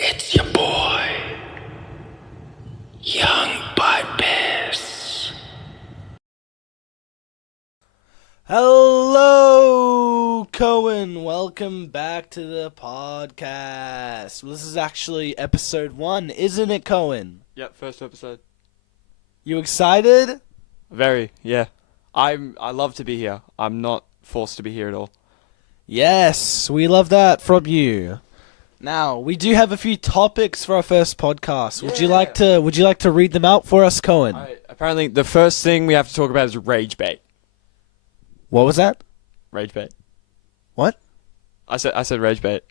It's your boy, Young Butt Piss. Hello, Cohen. Welcome back to the podcast. Well, this is actually episode 1, isn't it, Cohen? Yep, first episode. You excited? Very, yeah. I love to be here. I'm not forced to be here at all. Yes, we love that from you. Now, we do have a few topics for our first podcast. Would you like to read them out for us, Cohen? Apparently, the first thing we have to talk about is rage bait. What was that? Rage bait. What? I said rage bait.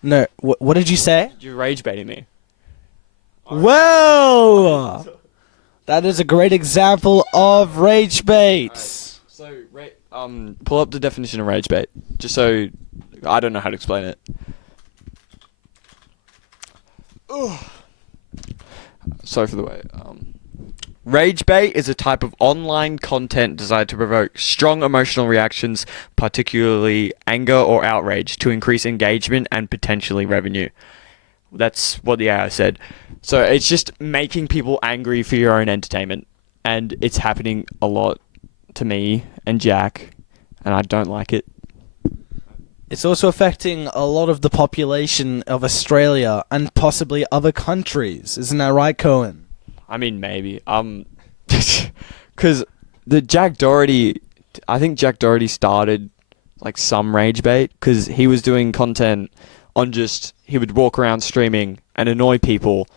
No, what did you say? You're rage baiting me. Whoa! That is a great example of rage bait. Right. So, pull up the definition of rage bait, just so I don't know how to explain it. Ugh. Sorry for the way. Rage bait is a type of online content designed to provoke strong emotional reactions, particularly anger or outrage, to increase engagement and potentially revenue. That's what the AI said. So it's just making people angry for your own entertainment. And it's happening a lot to me and Jack, and I don't like it. It's also affecting a lot of the population of Australia and possibly other countries. Isn't that right, Cohen? I mean, maybe. Because Jack Doherty, I think Jack Doherty started like some rage bait because he was doing content on he would walk around streaming and annoy people,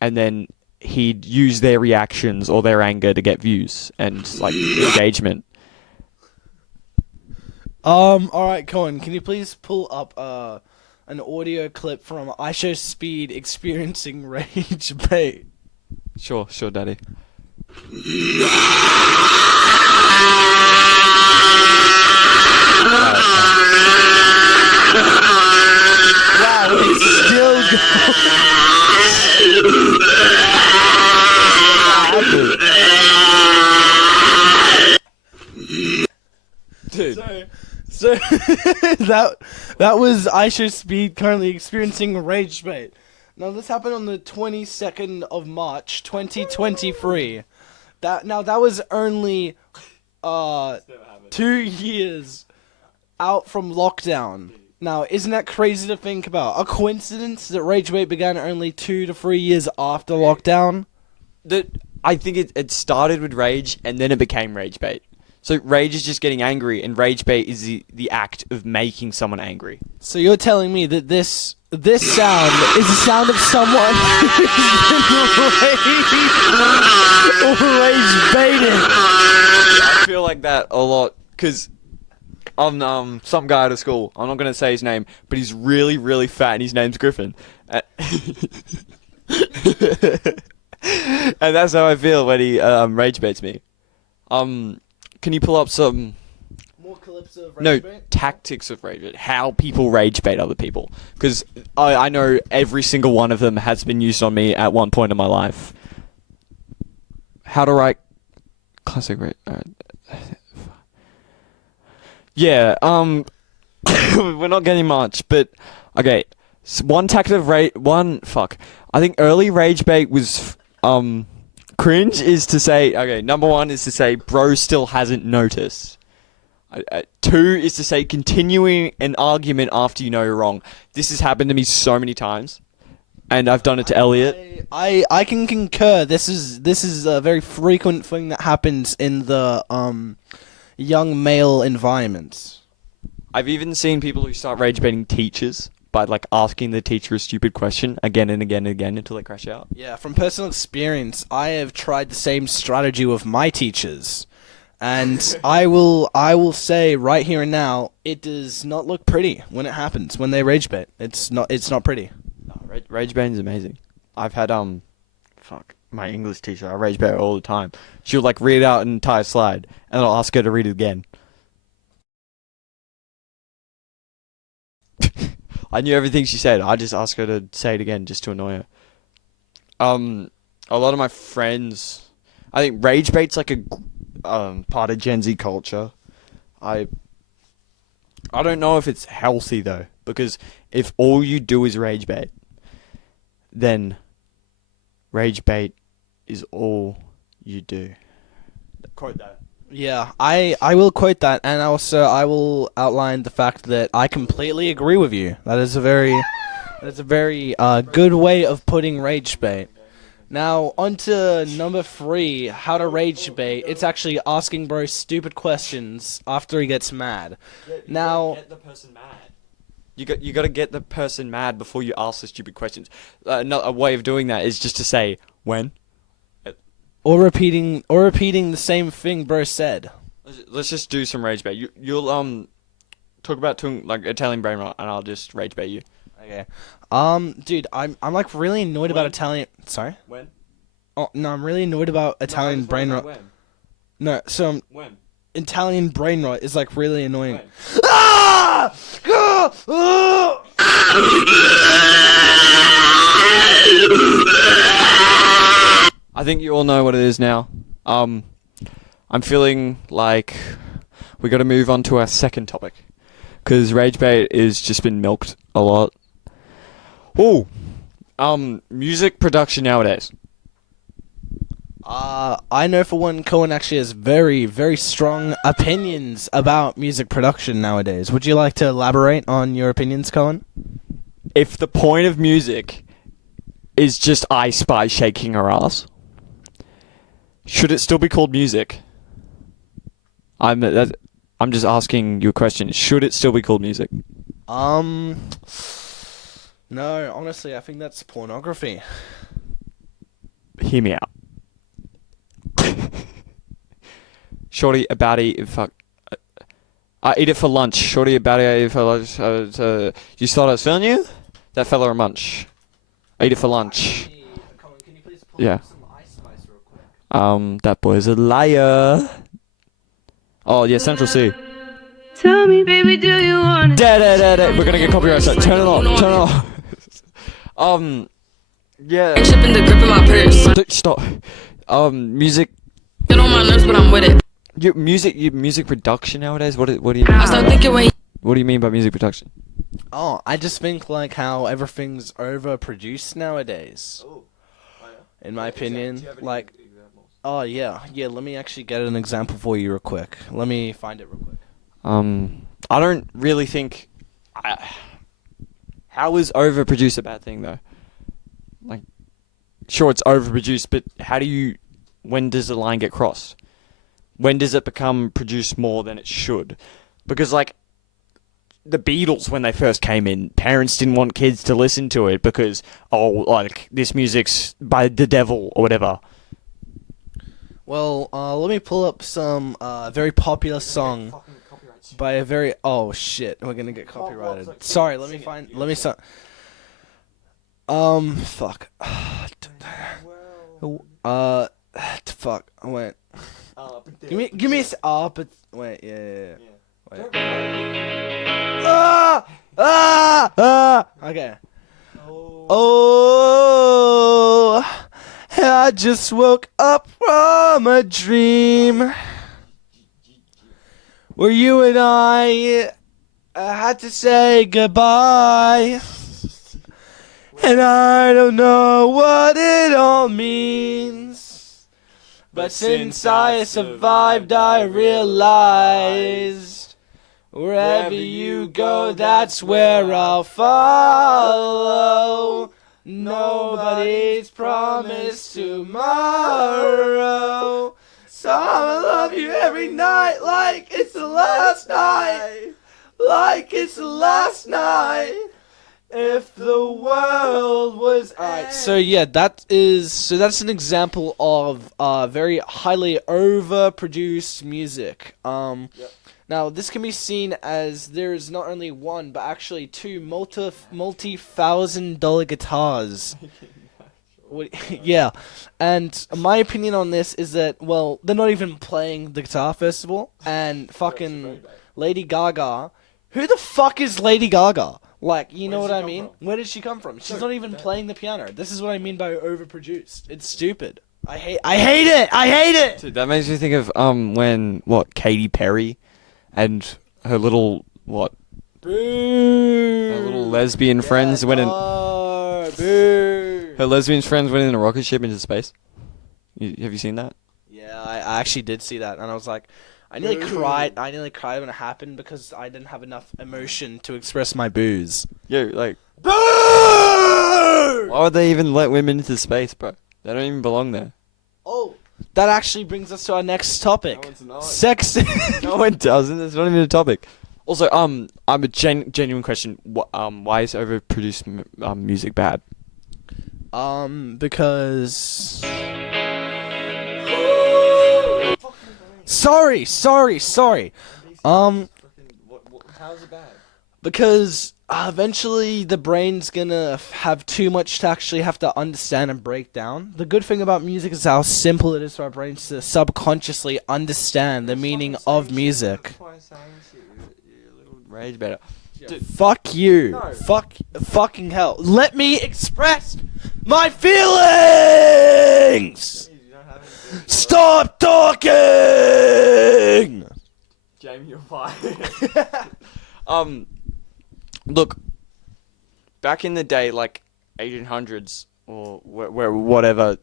and then he'd use their reactions or their anger to get views and like engagement. Alright, Cohen, can you please pull up an audio clip from IShowSpeed experiencing rage bait? Sure, daddy. Wow, it's still going. Dude. So that was IShowSpeed currently experiencing rage bait. Now this happened on the 22nd of March, 2023. That was only 2 years out from lockdown. Now, isn't that crazy to think about? A coincidence that rage bait began only 2 to 3 years after lockdown? I think it started with rage and then it became rage bait. So rage is just getting angry, and rage bait is the act of making someone angry. So you're telling me that this sound is the sound of someone who's been rage baited. I feel like that a lot because I'm some guy at a school. I'm not gonna say his name, but he's really, really fat, and his name's Griffin. And that's how I feel when he rage baits me. Can you pull up some more clips of rage bait? Tactics of rage bait? How people rage bait other people? Because I know every single one of them has been used on me at one point in my life. How to write classic rage. Yeah. We're not getting much, but okay. So one tactic of rage. I think early rage bait was cringe is to say, okay, number 1 is to say, bro still hasn't noticed. 2 is to say, continuing an argument after you know you're wrong. This has happened to me so many times, and I've done it to Elliot. I can concur. This is a very frequent thing that happens in the young male environment. I've even seen people who start rage baiting teachers by like asking the teacher a stupid question again and again and again until they crash out. Yeah, from personal experience, I have tried the same strategy with my teachers, and I will say right here and now, it does not look pretty when it happens, when they rage bait. It's not pretty. No, rage baiting is amazing. I've had my English teacher. I rage bait her all the time. She'll like read out an entire slide, and I'll ask her to read it again. I knew everything she said. I just asked her to say it again just to annoy her. A lot of my friends, I think rage bait's like a part of Gen Z culture. I don't know if it's healthy though, because if all you do is rage bait, then rage bait is all you do. Quote that. Yeah, I will quote that, and also I will outline the fact that I completely agree with you. That is a very good way of putting rage bait. Now, on to number 3, how to rage bait. It's actually asking bro stupid questions after he gets mad. Now, get the person mad. You got to get the person mad before you ask the stupid questions. A way of doing that is just to say when. or repeating the same thing bro said. Let's just do some rage bait. You'll talk about like Italian brain rot, and I'll just rage bait you. Okay. Dude, I'm like really annoyed about Italian. Sorry. When? Oh no, I'm really annoyed about Italian brain rot. When? No, so When? Italian brain rot is like really annoying. When? Ah! Ah! Ah! I think you all know what it is now. I'm feeling like we got to move on to our second topic, because rage bait has just been milked a lot. Ooh, music production nowadays. I know for one, Cohen actually has very, very strong opinions about music production nowadays. Would you like to elaborate on your opinions, Cohen? If the point of music is just I Spy shaking her ass, should it still be called music? I'm just asking you a question. Should it still be called music? No, honestly, I think that's pornography. Hear me out. Shorty, a baddie, fuck. I eat it for lunch. Shorty, a baddie, I eat it for lunch. You thought I was feeling you? That fella a munch. I eat it for lunch. Colin, can you please pull Yeah. up some Ice Spice real quick? That boy's a liar. Oh, yeah, Central C. Tell me, baby, do you want to? We're gonna get copyright strike. Turn it off. Turn it off. Yeah. Chipping the grip in my purse. Stop. Music. Get on my nerves, but I'm with it. Your music production nowadays. What do you mean? I start thinking when What do you mean by music production? Oh, I just think like how everything's overproduced nowadays. In my opinion, like, oh yeah, let me actually get an example for you real quick. Let me find it real quick. I don't really think. How is overproduced a bad thing though? Like, sure, it's overproduced, but when does the line get crossed? When does it become produced more than it should? Because, like, the Beatles, when they first came in, parents didn't want kids to listen to it because, this music's by the devil or whatever. Well, let me pull up some very popular song by a very... Oh, shit. We're gonna get copyrighted. Sorry, let me fuck. Fuck. I went... Give me a... but... Wait, yeah. Wait. Okay. Oh, I just woke up from a dream where you and I had to say goodbye, and I don't know what it all means, but since I survived, I realized wherever you go, that's where I'll follow. Nobody's promised tomorrow, so I'ma love you every night like it's the last night, like it's the last night. If the world was... Alright, so yeah, that's an example of very highly overproduced music. Now, this can be seen as there is not only one, but actually two multi-$1,000 guitars. Yeah, and my opinion on this is that, well, they're not even playing the guitar, first of all, and fucking Lady Gaga. Who the fuck is Lady Gaga? Like, you know what I mean? Where did she come from? She's not even playing the piano. This is what I mean by overproduced. It's stupid. I hate it! Dude, that makes me think of Katy Perry and her little her little lesbian friends went and Boo! Her lesbian friends went in a rocket ship into space. Have you seen that? Yeah, I actually did see that, and I was like, I nearly cried. I nearly cried when it happened because I didn't have enough emotion to express my booze. Yeah, like, Boo! why would they even let women into space, bro? They don't even belong there. Oh, that actually brings us to our next topic. No, it's not. Sex. No, it doesn't. It's not even a topic. Also, I'm a genuine question. Why is overproduced music bad? Because. Sorry. How's it bad? Because eventually the brain's gonna have too much to actually have to understand and break down. The good thing about music is how simple it is for our brains to subconsciously understand the meaning of music. Rage better. Fuck you. No. Fucking hell. Let me express my feelings! Stop talking! Jamie, you're fired. Look, back in the day, like 1800s or whatever,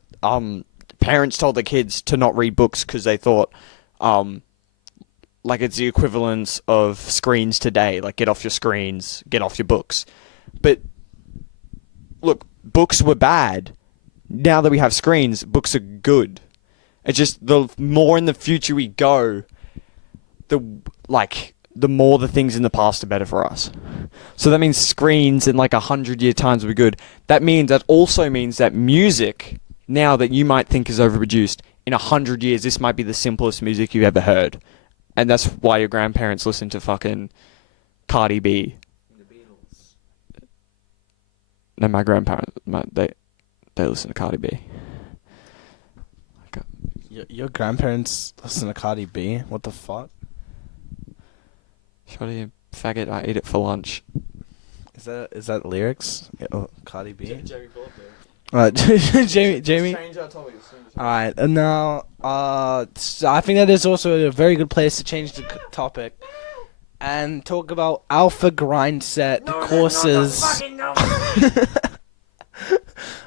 parents told their kids to not read books because they thought, like it's the equivalence of screens today. Like, get off your screens, get off your books. But look, books were bad. Now that we have screens, books are good. It's just the more in the future we go, the more the things in the past are better for us. So that means screens in like 100-year times will be good. That also means that music, now that you might think is overproduced, in 100 years this might be the simplest music you've ever heard. And that's why your grandparents listen to fucking Cardi B. No, my grandparents, they listen to Cardi B. Your grandparents listen to Cardi B? What the fuck? Shut you faggot, I eat it for lunch. Is that lyrics? Yeah, oh, Cardi B? Jamie, pull up there. Jamie. Alright, and now, so I think that is also a very good place to change the topic and talk about alpha grind set courses. I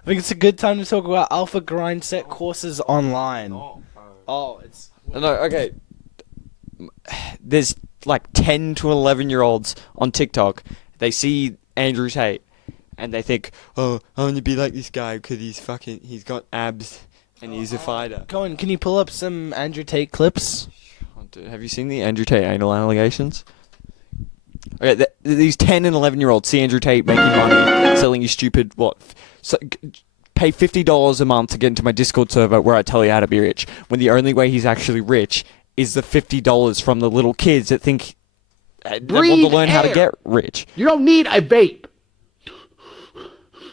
think it's a good time to talk about alpha grind set courses online. It's... No, okay. There's like 10 to 11-year-olds on TikTok. They see Andrew Tate and they think, oh, I want to be like this guy because he's got abs and he's a fighter. Cohen, can you pull up some Andrew Tate clips? Oh, dude, have you seen the Andrew Tate anal allegations? Okay, these 10 and 11-year-olds see Andrew Tate making money selling you stupid, pay $50 a month to get into my Discord server where I tell you how to be rich, when the only way he's actually rich is the $50 from the little kids that think they want to learn how to get rich. You don't need a vape.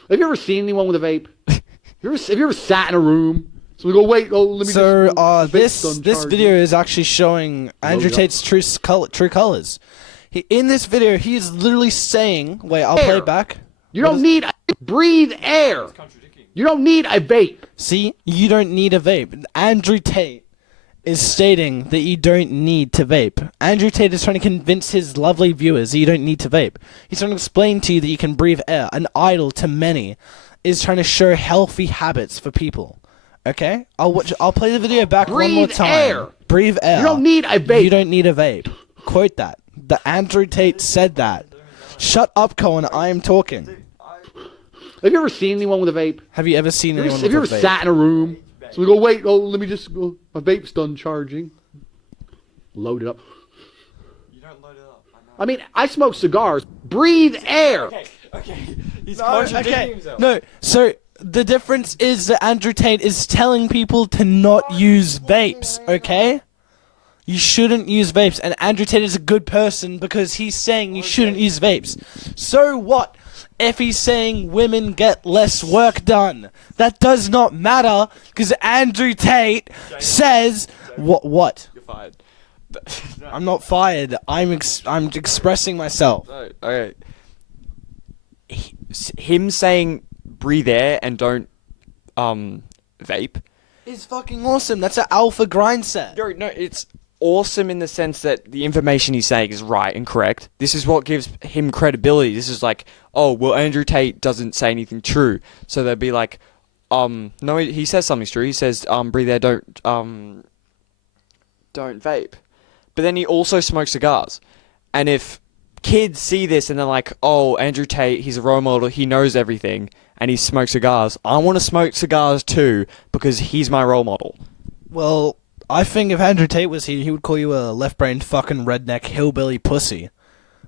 Have you ever seen anyone with a vape? Have you ever sat in a room? So we go, wait, let me So, just... this video is actually showing Andrew Tate's true colors. In this video, he is literally saying... Wait, I'll play it back. You don't need... Breathe air. You don't need a vape. See? You don't need a vape. Andrew Tate is stating that you don't need to vape. Andrew Tate is trying to convince his lovely viewers that you don't need to vape. He's trying to explain to you that you can breathe air. An idol to many is trying to show healthy habits for people. Okay? I'll play the video back one more time. Air. Breathe air. You don't need a vape. You don't need a vape. Quote that. The Andrew Tate said that. Shut up, Cohen. I am talking. Have you ever seen anyone with a vape? Have you ever seen anyone with a vape? Have you ever sat in a room? So we go, wait, let me just go. My vape's done charging. Load it up. You don't load it up. I mean, I smoke cigars. Breathe air. Okay. He's contradicting himself. No, so the difference is that Andrew Tate is telling people to not use vapes, okay? You shouldn't use vapes, and Andrew Tate is a good person because he's saying you shouldn't use vapes. So what if he's saying women get less work done? That does not matter because Andrew Tate says what? You're fired. I'm not fired. I'm expressing myself. No, okay. Him saying breathe air and don't vape is fucking awesome. That's an alpha grind set. No, it's awesome in the sense that the information he's saying is right and correct. This is what gives him credibility. This is like, oh, well, Andrew Tate doesn't say anything true. So they'd be like, no, he says something's true. He says, breathe air, don't vape. But then he also smokes cigars. And if kids see this and they're like, oh, Andrew Tate, he's a role model, he knows everything, and he smokes cigars, I want to smoke cigars too because he's my role model. Well, I think if Andrew Tate was here, he would call you a left-brained fucking redneck hillbilly pussy.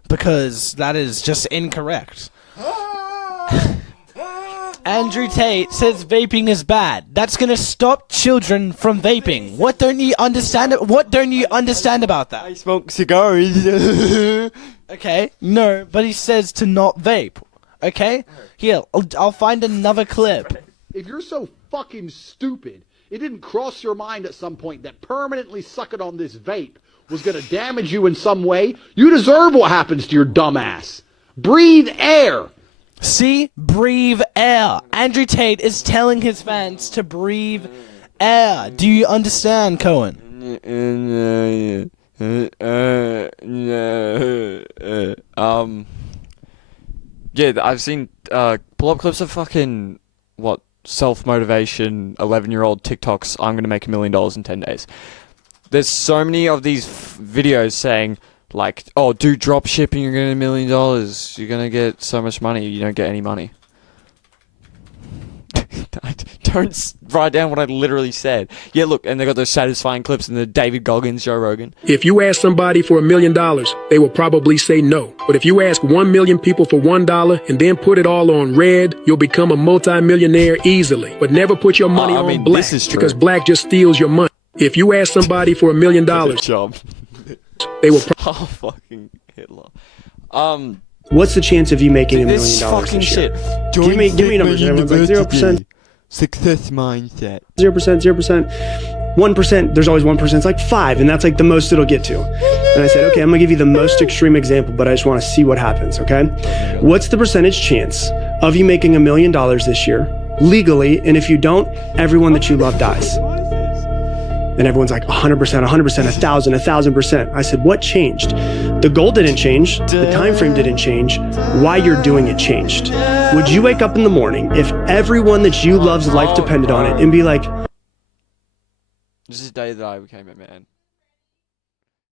Because that is just incorrect. Andrew Tate says vaping is bad. That's gonna stop children from vaping. What don't you understand? What don't you understand about that? I smoke cigars. Okay, no, but he says to not vape. Okay, here, I'll find another clip. If you're so fucking stupid, it didn't cross your mind at some point that permanently sucking on this vape was going to damage you in some way, you deserve what happens to your dumb ass. Breathe air. See? Breathe air. Andrew Tate is telling his fans to breathe air. Do you understand, Cohen? Yeah, I've seen pull-up clips of fucking, self-motivation, 11-year-old TikToks, I'm going to make $1 million in 10 days. There's so many of these videos saying, like, oh, do drop shipping, you're going to $1 million. You're going to get so much money, you don't get any money. Don't write down what I literally said. Yeah, look, and they got those satisfying clips in the David Goggins, Joe Rogan. If you ask somebody for $1 million, they will probably say no. But if you ask 1 million people for $1 and then put it all on red, you'll become a multi-millionaire easily. But never put your money on black, this is true. because black just steals your money. If you ask somebody for $1 million, Job. they will. Oh, fucking Hitler. What's the chance of you making $1 million This fucking this year? shit. Give me numbers. Everyone's like 0%. Success mindset. 0%, 0%, 1%, there's always 1%, it's like 5, and that's like the most it'll get to. And I said, okay, I'm gonna give you the most extreme example, but I just wanna see what happens, okay? What's the percentage chance of you making $1 million this year, legally, and if you don't, everyone that you love dies? And everyone's like, 100%, 100%, 1,000, 1,000%. I said, what changed? The goal didn't change, the time frame didn't change, why you're doing it changed. Would you wake up in the morning if everyone that you love's life depended on it and be like, This is the day that I became a man.